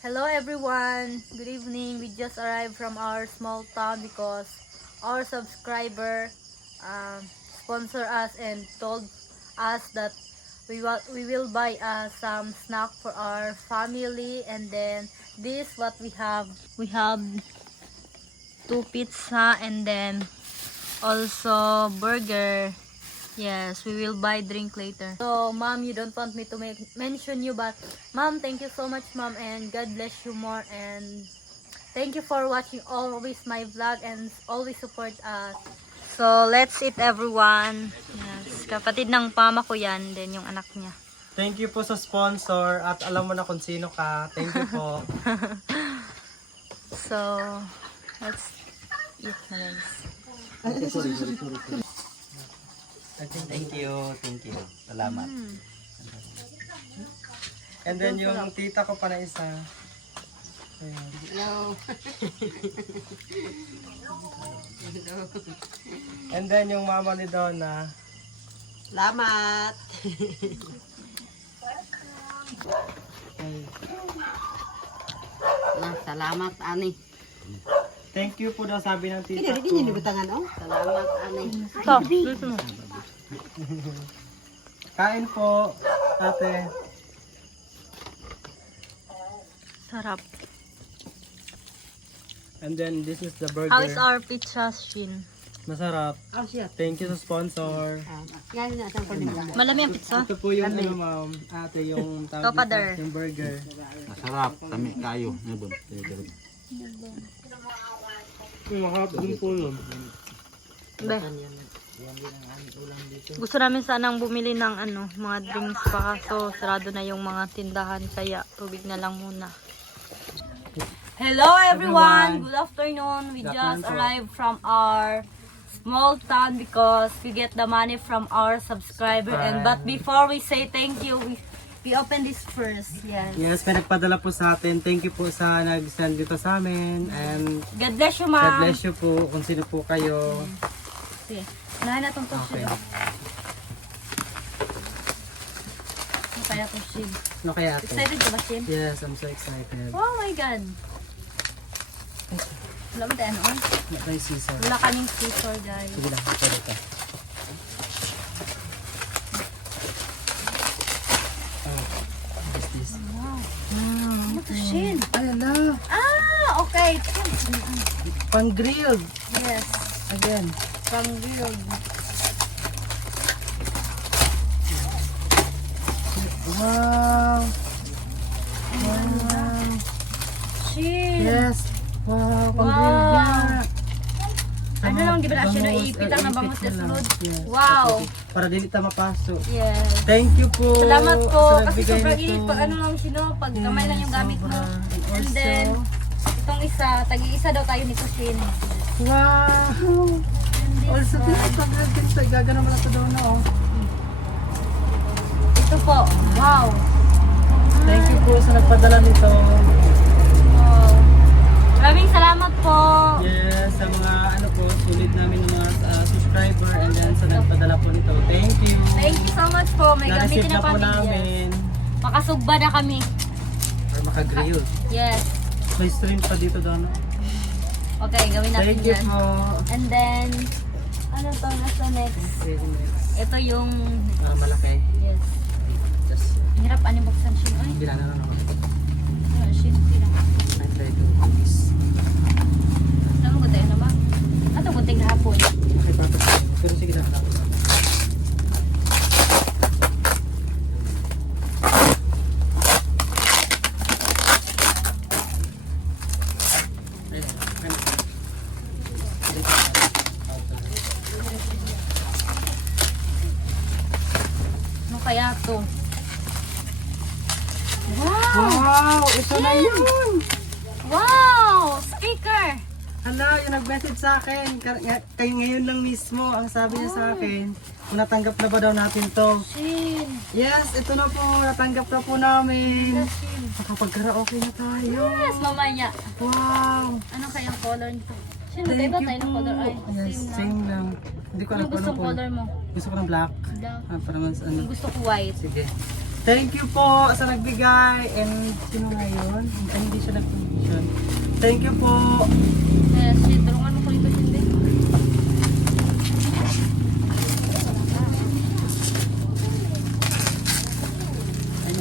Hello everyone, good evening. We just arrived from our small town because our subscriber sponsor us and told us that we will buy some snack for our family, and then this what we have. We have two pizza and then also burger. Yes, we will buy drink later. So, mom, you don't want me to mention you, but mom, thank you so much, mom, and God bless you more, and thank you for watching always my vlog and always support us. So, let's eat everyone. Yes, kapatid ng mama ko yan, then yung anak niya. Thank you po sa sponsor at alam mo na kung sino ka. Thank you po. So, let's eat na guys. Thank you. Salamat. And then yung tita ko pa na isa. Ayan. Hello. And then yung mama ni Donna. Salamat. Salamat, ani. Thank you po daw sabi ng tita Hindi niya nibutangan, oh. Salamat, ani. Stop, dito mo. Kain po, ate. Sarap. And then this is the burger. How is our pizza, Shin? Masarap. Oh, siya. Thank you sa sponsor. Yan na asang kunin lang. Malami ang pizza? Ito po yung ano, ma'am. Ate, yung tawag Topader. dito, yung burger. Masarap. Kami kayo. Nabon. Mahap din po yun. Be. Gusto namin sanang bumili ng mga drinks pa, kaso sarado na yung mga tindahan, kaya tubig na lang muna. Hello everyone! Good afternoon! We just arrived from our small town because we get the money from our subscriber, and but before we say thank you, we open this first. Yes. Yes, may nagpadala po sa atin. Thank you po sa nag-send dito sa amin. And God bless you, God ma'am. bless you po kung sino po kayo. Okay. Unahin na itong Okay. toshib. Ano kaya toshib? Ano kaya ate? Excited ka ba, Shin? Yes, I'm so excited. Oh my God! Wala mo tayo noon? Wala tayo season. Wala kaming scissor, guys. Sige lang, pwede ka. What is this? Ano to, Shin? Ay, ala. Okay. Pang-grilled. Yes. Again. From grilled. Wow. Wow. Shin! Yes. Wow, pang-grilled Wow. na. Ano lang, di ba na siya Bangus, naipit ang nabangos ipit na na lang. sunod? Yes. Wow. Para dili ta mapasok. Yes. Thank you po. Salamat po. sa Kasi nagbigay sobrang nito. init. Pag ano lang, Shino, pag kamay lang yung gamit mo. Sobra. And And also, then, itong isa, tagi-isa daw tayo nito, Shin. wow. And this Also, one. this is pag gagana mo na ito daw na, oh. Ito po. Wow. Thank you po sa nagpadala nito. Wow. Maraming salamat po. Yes, sa mga ano po, sulit namin ng mga subscriber and then sa nagpadala po nito. Thank you. Thank you so much po. May Na-receive gamitin na na po kami. Yes. namin. Makasugba na kami. Or makagrill. Yes. May stream pa dito daw, no? Okay, gawin natin Thank you yan. po. And then, ano to? Nasa next? Okay, next. Ito yung, Malaki. yes. Just, Hirap, ano buksan, Shin? Ay, bila na lang ako. Shin, hirap. I'm trying to do this. Ano mo tayo naman? Ato, kunting hapon. Okay, papas. Pero sige na. Ano kaya to? Wow! Wow! Ito na yun! Wow! Speaker! Hala, yung nag-message sa akin. Kayo ngayon lang mismo. Ang sabi niya sa akin, kung natanggap na ba daw natin to. Shin! Yes, ito na po. Natanggap na po namin. Shin! Makapag-karaoke na tayo. Yes, mamaya. Wow! Ano kayang color nito? Shin, Thank magkaiba you tayo ng po. color. Ay, Yes, same same lang. lang. Hindi ko Ano alam kung gustong ano po. color mo? Gusto ko ng black. Black. Para mas ano. Gusto ko white. Sige. Thank you po sa nagbigay. And sino ngayon? Ay, hindi siya nag-commission. Thank you po. Yes, Shin. Tulungan mo ko dito, Shin. Din.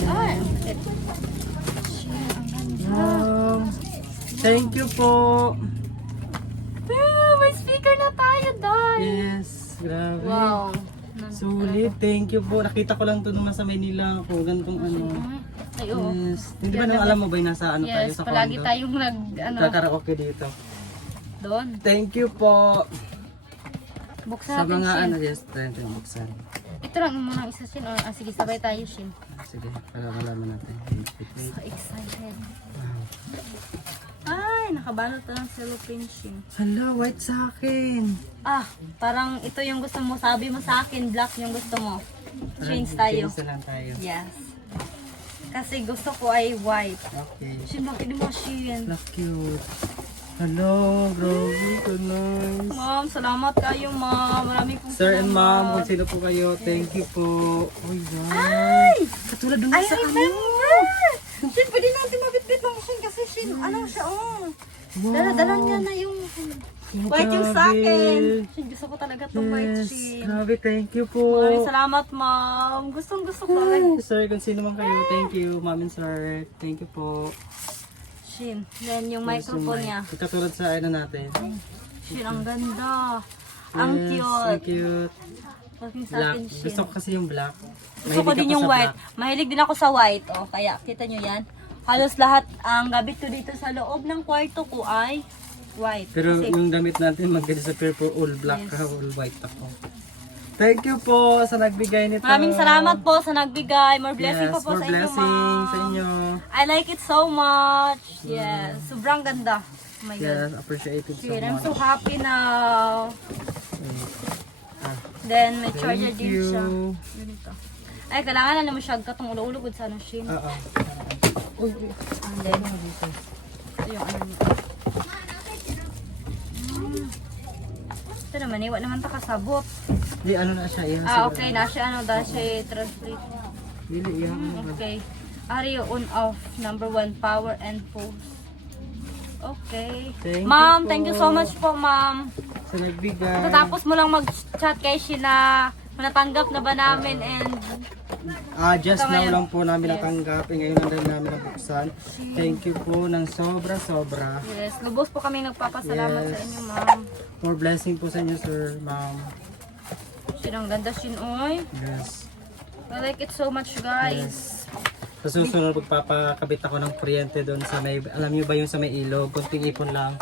Ay, Thank you po. may speaker na tayo, Day. Yes, grabe. Wow. Sulit. Thank you po. Nakita ko lang to naman sa Manila ko. Ganitong ano. Ay, oo. Yes. Hindi ba nang alam mo ba yung nasa ano tayo Yes, sa palagi condo? tayong Kakaraoke dito. doon. Thank you po. Buksan Sa natin, mga Shin. ano, yes, tayo yung buksan. Ito lang muna ang isa, Shin. Sige, sabay tayo, Shin. Sige, para malaman natin. So excited. Ay, nakabalot na ng cellophane, Shin. Hala, white sa akin. Ah, parang ito yung gusto mo. Sabi mo sa akin, black yung gusto mo. Change tayo. Change na lang tayo. Yes. Kasi gusto ko ay white. Okay. Shin, bakit mo, Shin? Look cute. Hello, grabe ka nice. Ma'am, salamat kayo, ma'am. Marami pong Sir and ma'am, kung sino po kayo, thank you po. Oh, wow. Katulad dun I sa ano. remember! Shin, pwede natin mabitbit ng Shin kasi Shin, ano siya, oh. Wow. Dala niya na yung white yung sa Grabe. akin. Shin, gusto ko talaga itong white, Yes, Shin. grabe, thank you po. Maraming salamat, ma'am. Gustong gusto ko. Sir, kung sino man kayo, thank you. Ma'am and sir, thank you po. Shin, then yung microphone niya. Katulad sa ano natin. Shin, ang ganda. Ang Yes, cute. ang cute. Pagking sa Black. akin, Shin. Gusto ko kasi yung black. Gusto ko Mahilig din ako yung sa white. black. Mahilig din ako sa white. Oh, kaya kita nyo yan. Halos lahat ang gamit ko dito sa loob ng kwarto ko ay white. Pero Kasi, yung damit natin mag-disappear for all black Yes. ka, all white ako. Thank you po sa nagbigay nito. maraming salamat po sa nagbigay. More blessing Yes, pa po more sa inyo, blessing ma'am. sa inyo. I like it so much. Yes, sobrang ganda. Oh my God. Yes, appreciated so Shit, I'm much. so happy now. Then, may charger Thank din you. siya. Ganito. Ay, kailangan na naman siya katong ulo-ulo sa ano, Shin. Oo. And then, ito yung ano niya. Ito naman, iwa naman ta kasabot. Di ano na siya, iya. Ah, okay, na siya, ano, dahil siya translate. Dili, iya. Okay. Area on off, number 1, power and pose. Okay. Thank Ma'am, you po. thank you so much po, ma'am. Sa nagbigay. Tapos mo lang mag-chat kay Sheena, natanggap na ba namin and Just Tama now yan. lang po namin Yes. natanggap. Ngayon lang din namin nabuksan. Thank you po ng sobra-sobra. yes, lubos po kami nagpapasalamat Yes. sa inyo, ma'am. More blessing po sa inyo, sir, ma'am. Shin, ang ganda, Shin, oy. Yes. I like it so much, guys. Yes. Sa susunod, magpapakabit ako ng kuryente doon sa may, alam niyo ba yung sa may ilog? Kunting ipon lang.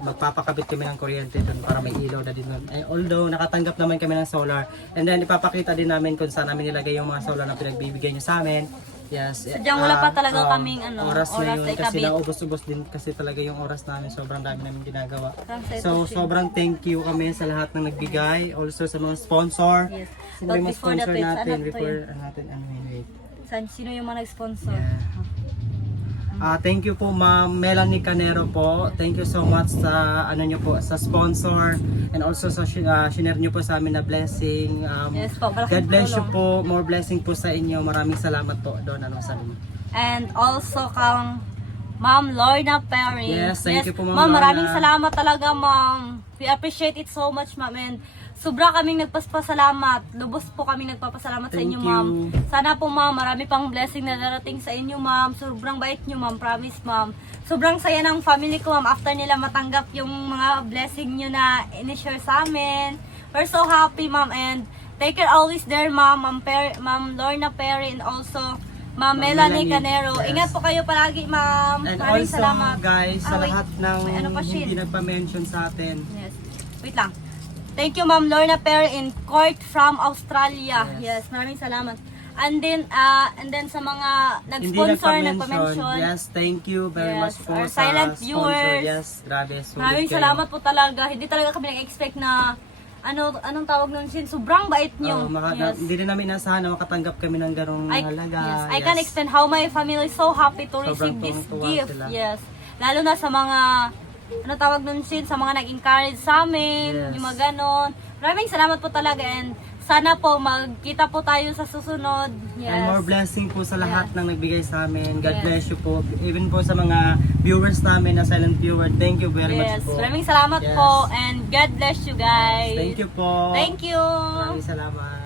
Magpapakabit kami ng kuryente doon para may ilaw na din. Although, nakatanggap naman kami ng solar. And then, ipapakita din namin kung saan namin nilagay yung mga solar na pinagbibigay niyo sa amin. Yes. Sadyang wala pa talaga kaming, ano, oras oras ngayon na kasi ikabit. naubos-ubos din kasi talaga yung oras namin. Sobrang dami namin ginagawa. Parang sa ito, So, Shin. sobrang thank you kami sa lahat ng nagbigay. Also sa mga sponsor. Yes. Sino But yung mga before the sponsor tweets, natin? ano to Before yun? natin, wait. Sino yung mga nag-sponsor? Thank you po Ma'am Melanie Canero po. Thank you so much sa ano niyo po sa sponsor and also sa shinare niyo po sa amin na blessing. Yes po, malaking God bless you tulong. po. More blessing po sa inyo. Maraming salamat po doon ano sabi mo. And also kang Ma'am Lorna Perry. Yes, thank you po, Ma'am Ma'am, maraming Lorna. salamat talaga, Ma'am. We appreciate it so much, Ma'am. And sobra kaming nagpapasalamat. Lubos po kaming nagpapasalamat sa Thank inyo, you. Ma'am. Sana po, Ma'am, marami pang blessing na darating sa inyo, Ma'am. Sobrang bait nyo, Ma'am. Promise, Ma'am. Sobrang saya ng family ko, Ma'am, after nila matanggap yung mga blessing nyo na in-share sa amin. We're so happy, Ma'am. And take care always there, Ma'am. Ma'am Lorna Perry and also Ma'am Melanie Canero. Yes. Ingat po kayo palagi, Ma'am. And Maraming also salamat. guys sa wait. lahat ng May ano pa, Shin? hindi nagpa-mention sa atin. Yes. Wait lang. Thank you, Ma'am Lorna Perry in Court from Australia. Yes, maraming salamat. And then sa mga Hindi nag-sponsor, nagpa-mention. nagpa-mention. Yes, thank you very Yes, much po our sa silent sponsor. viewers. Yes, grabe. Sulit Maraming kayo. salamat po talaga. Hindi talaga kami nag-expect na anong tawag nun, Shin? Sobrang bait nyo. Yes. Hindi rin namin inasahan na makatanggap kami ng ganong halaga. Yes, I can explain how my family is so happy to Sobrang receive this tuwang-tuwa gift. sila. Yes. Lalo na sa mga tawag nun, Shin, sa mga nag-encourage sa amin, Yes. yung mga ganon. Maraming salamat po talaga and sana po magkita po tayo sa susunod. Yes. And more blessing po sa lahat ng nagbigay sa amin. God Yes. bless you po. Even po sa mga viewers namin na silent viewer, thank you very Yes. much po. Maraming salamat Yes. po and God bless you guys. Thank you po. Thank you. Maraming salamat.